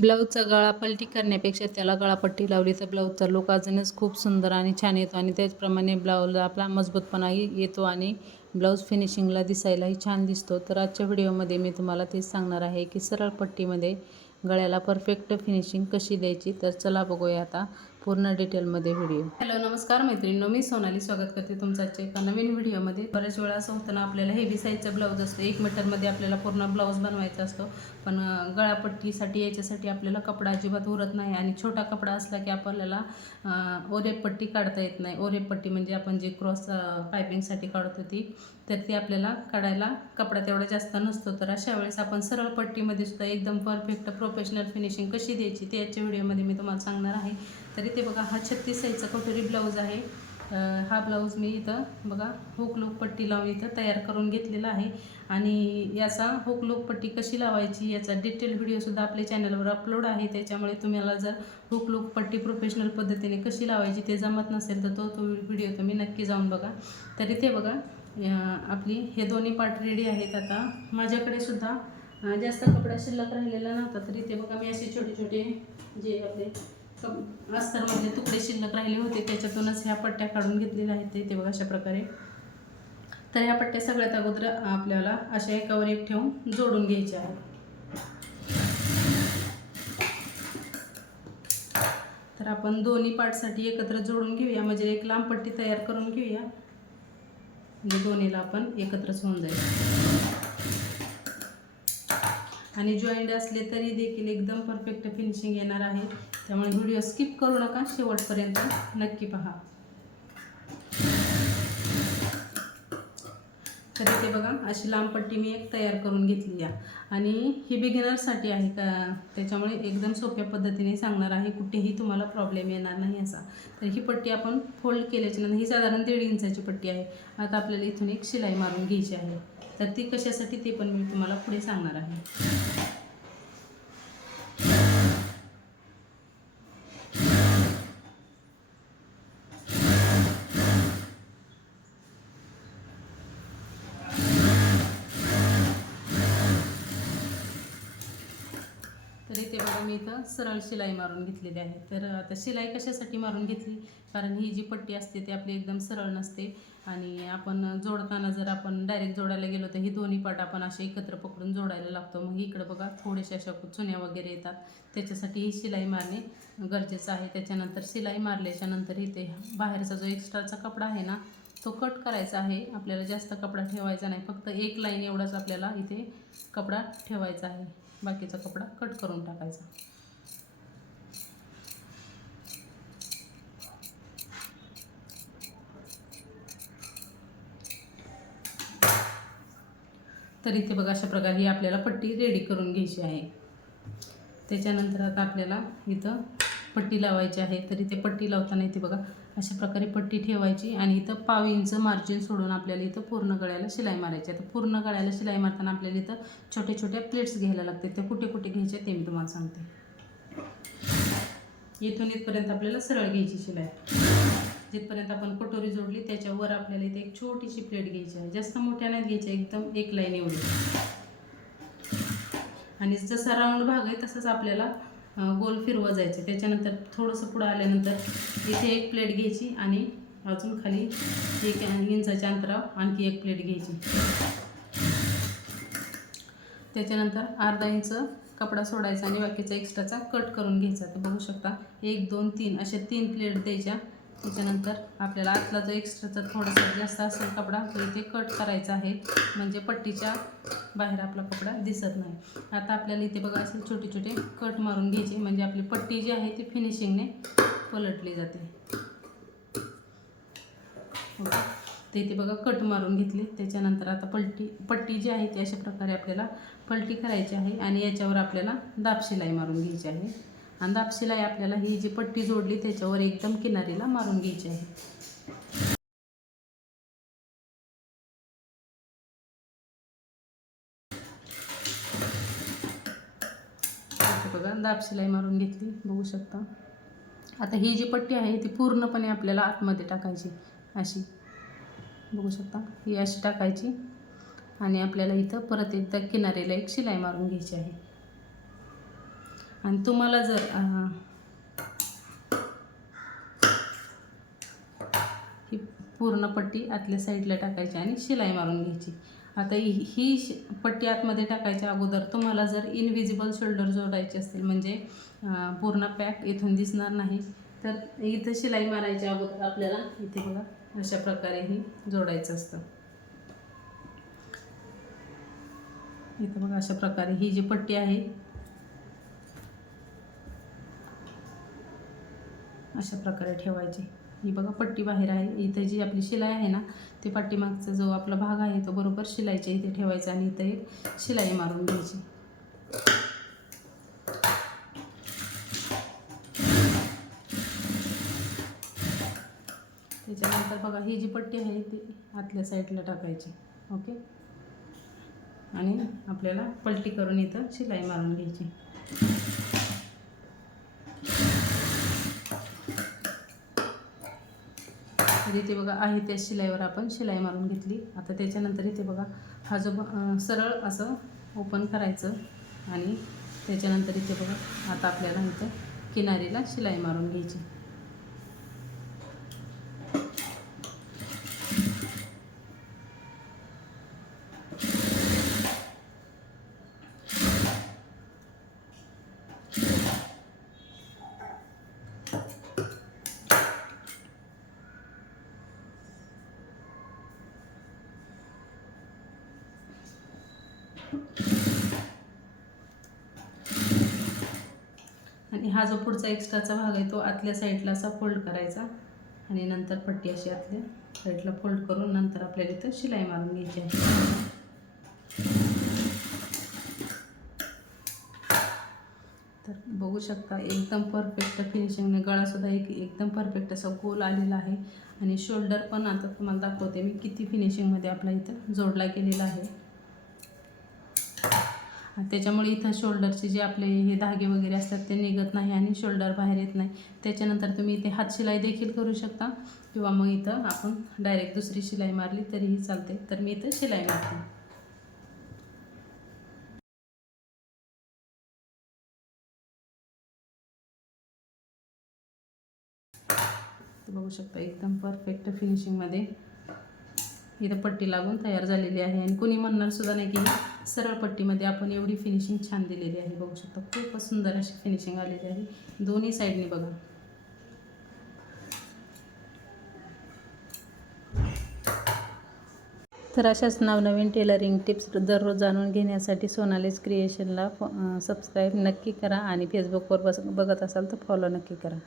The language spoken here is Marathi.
ब्लाऊजचा गळा पलटी करण्यापेक्षा त्याला गळापट्टी लावली तर ब्लाऊजचा लुक अजूनच खूप सुंदर आणि छान येतो आणि त्याचप्रमाणे ब्लाऊजला आपला मजबूतपणाही येतो आणि ब्लाऊज फिनिशिंगला दिसायलाही छान दिसतो. तर आजच्या व्हिडिओमध्ये मी तुम्हाला तेच सांगणार आहे की सरळ पट्टीमध्ये गळ्याला परफेक्ट फिनिशिंग कशी द्यायची. तर चला बघूया आता पूर्ण डिटेलमध्ये व्हिडिओ. हॅलो नमस्कार मैत्रिणींनो, मी सोनाली स्वागत करते तुमचं आजच्या एका नवीन व्हिडिओमध्ये. बऱ्याच वेळा असं होतं ना, आपल्याला हेवी साईजचा ब्लाऊज असतो, 1 मीटरमध्ये आपल्याला पूर्ण ब्लाऊज बनवायचा असतो, पण गळापट्टीसाठी याच्यासाठी आपल्याला कपडा अजिबात उरत नाही आणि छोटा कपडा असला की आपल्याला ओरेपट्टी काढता येत नाही. ओरेपट्टी म्हणजे आपण जे क्रॉस पायपिंगसाठी काढतो तर ती आपल्याला काढायला कपडा तेवढा जास्त नसतो. तर अशा वेळेस आपण सरळ पट्टीमध्ये सुद्धा एकदम परफेक्ट प्रोफेशनल फिनिशिंग कशी द्यायची ते आजच्या व्हिडिओमध्ये मी तुम्हाला सांगणार आहे. तर इथे बघा, हा 36 साईजचा कटोरी ब्लाऊज आहे. हा ब्लाऊज मी इथं बघा हुक लूक पट्टी लावून इथं तयार करून घेतलेला आहे आणि याचा हुक लूक पट्टी कशी लावायची याचा डिटेल व्हिडिओसुद्धा आपल्या चॅनलवर अपलोड आहे. त्याच्यामुळे तुम्हाला जर हुक लूक पट्टी प्रोफेशनल पद्धतीने कशी लावायची ते जमत नसेल तर तो व्हिडिओ तुम्ही नक्की जाऊन बघा. तर इथे बघा आपली हे दोन्ही पार्ट रेडी आहेत. आता माझ्याकडे सुद्धा जास्त कपडा शिल्लक राहिलेला नव्हता, तर इथे बघा मी असे छोटे छोटे जे आपले अस्तरमधले तुकडे शिल्लक राहिले होते त्याच्यातूनच ह्या पट्ट्या काढून घेतलेल्या आहेत. ते बघा अशा प्रकारे. तर ह्या पट्ट्या सगळ्यात अगोदर आपल्याला अशा एकावर एक ठेवून जोडून घ्यायच्या आहेत. तर आपण दोन्ही पार्टसाठी एकत्र जोडून घेऊया, म्हणजे एक लांब पट्टी तयार करून घेऊया, म्हणजे दोन्हीला आपण एकत्रच होऊन जाईल. आणि जॉईंट असले तरी देखील एकदम परफेक्ट फिनिशिंग येणार आहे. त्यामुळे व्हिडिओ स्किप करू नका, शेवटपर्यंत नक्की पहा. तर इथे बघा अशी लांब पट्टी मी एक तयार करून घेतली आहे आणि ही बिगिनरसाठी आहे का, त्याच्यामुळे एकदम सोप्या पद्धतीने सांगणार आहे, कुठेही तुम्हाला प्रॉब्लेम येणार नाही असा. तर ही पट्टी आपण फोल्ड केल्याच्यानंतर ही साधारण 1.5 इंचाची पट्टी आहे. आता आपल्याला इथून एक शिलाई मारून घ्यायची आहे. तर ती कशासाठी ते पण मी तुम्हाला पुढे सांगणार आहे. तर इथे बघा मी इथं सरळ शिलाई मारून घेतलेली आहे. तर आता शिलाई कशासाठी मारून घेतली, कारण ही जी पट्टी असते ती आपली एकदम सरळ नसते आणि आपण जोडताना जर आपण डायरेक्ट जोडायला गेलो तर ही दोन्ही पाट आपण असे एकत्र पकडून जोडायला लागतो. मग इकडं बघा थोडेशा अशा चुन्या वगैरे येतात, त्याच्यासाठी ही शिलाई मारणे गरजेचं आहे. त्याच्यानंतर शिलाई मारल्याच्यानंतर इथे बाहेरचा जो एक्स्ट्राचा कपडा आहे ना तो कट करायचा आहे. आपल्याला जास्त कपडा ठेवायचा नाही, फक्त एक लाईन एवढाच आपल्याला इथे कपडा ठेवायचा आहे, बाकीचा कपडा कट करून टाकायचा. तर इथे बघा अशा प्रकारे ही आपल्याला पट्टी रेडी करून घ्यायची आहे. त्याच्यानंतर आता आपल्याला इथं पट्टी लावायची आहे. तर इथे पट्टी लावताना इथे बघा अशा प्रकारे पट्टी ठेवायची आणि इथं 1/2 इंच मार्जिन सोडून आपल्याला इथं पूर्ण गळ्याला शिलाई मारायची. आता पूर्ण गळ्याला शिलाई मारताना आपल्याला इथं छोट्या छोट्या प्लेट्स घ्यायला लागते. ते कुठे कुठे घ्यायचे ते मी तुम्हाला सांगते. इथून इथपर्यंत आपल्याला सरळ घ्यायची शिलाई. जिथपर्यंत आपण कटोरी जोडली त्याच्यावर आपल्याला इथे एक छोटीशी प्लेट घ्यायची आहे. जास्त मोठ्या नाही घ्यायच्या, एकदम एक लाईन एवढी. आणि जसा राऊंड भाग आहे तसंच आपल्याला गोल फिरवा जायचं. त्याच्यानंतर थोडंसं पुढं आल्यानंतर इथे एक प्लेट घ्यायची आणि अजून खाली 1 इंचाच्या अंतरावर आणखी एक प्लेट घ्यायची. त्याच्यानंतर अर्धा इंच कपडा सोडायचा आणि बाकीचा एक्स्ट्राचा कट करून घ्यायचा. तर बघू शकता 1 2 3 अशा 3 प्लेट द्यायच्या. त्याच्यानंतर आपल्याला आतला जो एक्स्ट्राचा थोडासा जास्त असेल कपडा तो इथे कट करायचा आहे, म्हणजे पट्टीच्या बाहेर आपला कपडा दिसत नाही. आता आपल्याला इथे बघा असे छोटे छोटे कट मारून घ्यायचे, म्हणजे आपली पट्टी जी आहे ती फिनिशिंगने पलटली जाते. तर इथे बघा कट मारून घेतली. त्याच्यानंतर आता पट्टी जी आहे ती अशा प्रकारे आपल्याला पलटी करायची आहे आणि याच्यावर आपल्याला दाब शिलाई मारून घ्यायची आहे. आणि दाब शिलाई आपल्याला ही जी पट्टी जोडली त्याच्यावर एकदम किनारीला मारून घ्यायची आहे. बघा दाब शिलाई मारून घेतली, बघू शकता. आता ही जी पट्टी आहे ती पूर्णपणे आपल्याला आतमध्ये टाकायची, अशी बघू शकता. ही अशी टाकायची आणि आपल्याला इथं परत एकदा किनारीला एक शिलाई मारून घ्यायची आहे. आणि तुम्हाला जर ही पूर्ण पट्टी आतल्या साईडला टाकायची आणि शिलाई मारून घ्यायची. आता ही पट्टी आतमध्ये टाकायच्या अगोदर तुम्हाला जर इनविजिबल शोल्डर जोडायचे असतील, म्हणजे पूर्ण पॅक इथून दिसणार नाही, तर इथं शिलाई मारायच्या अगोदर आपल्याला इथे बघा अशा प्रकारे ही जोडायचं असतं. इथं बघा अशा प्रकारे ही जी पट्टी आहे अशा प्रकारे ठेवायची. ही बघा पट्टी बाहेर आहे, इथे जी आपली शिलाई आहे ना ते पाठीमागचा जो आपला भाग आहे तो बरोबर शिलाईच्या इथे ठेवायचा आणि इथे एक शिलाई मारून घ्यायची. त्याच्यानंतर बघा ही जी पट्टी आहे ती आतल्या साईडला टाकायची. ओके, आणि आपल्याला पलटी करून इथं शिलाई मारून घ्यायची. तर इथे बघा आहे त्या शिलाईवर आपण शिलाई मारून घेतली. आता त्याच्यानंतर इथे बघा हा जो सरळ असं ओपन करायचं आणि त्याच्यानंतर इथे बघा आता आपल्याला इथं किनारीला शिलाई मारून घ्यायची. आणि हा जो पुढचा एक्स्ट्राचा भाग आहे तो आतल्या साईडला असा फोल्ड करायचा आणि नंतर पट्टी अशी आतल्या साईडला फोल्ड करून नंतर आपल्याला इथं शिलाई मारून घ्यायची आहे. तर बघू शकता एकदम परफेक्ट फिनिशिंगने गळासुद्धा एकदम परफेक्ट असा गोल आलेला आहे आणि शोल्डर पण आता तुम्हाला दाखवते मी किती फिनिशिंगमध्ये आपला इथं जोडला गेलेला आहे. त्याच्यामुळे इथं शोल्डरचे जे आपले हे धागे वगैरे असतात ते निघत नाही आणि शोल्डर बाहेर येत नाही. त्याच्यानंतर तुम्ही इथे हात शिलाई देखील करू शकता किंवा मग इथं आपण डायरेक्ट दुसरी शिलाई मारली तरीही चालते. तर मी इथं शिलाई मारते. बघू शकता एकदम परफेक्ट फिनिशिंगमध्ये इथं पट्टी लागून तयार झालेली आहे आणि कुणी म्हणणार सुद्धा नाही की सरळ पट्टीमध्ये आपण एवढी फिनिशिंग छान दिलेली आहे. बघू शकता खूपच सुंदर अशी फिनिशिंग आलेली आहे दोन्ही साईडने बघा. तर अशाच नवनवीन टेलरिंग टिप्स दररोज जाणून घेण्यासाठी सोनालीज क्रिएशनला सबस्क्राईब नक्की करा आणि फेसबुकवर बघत असाल तर फॉलो नक्की करा.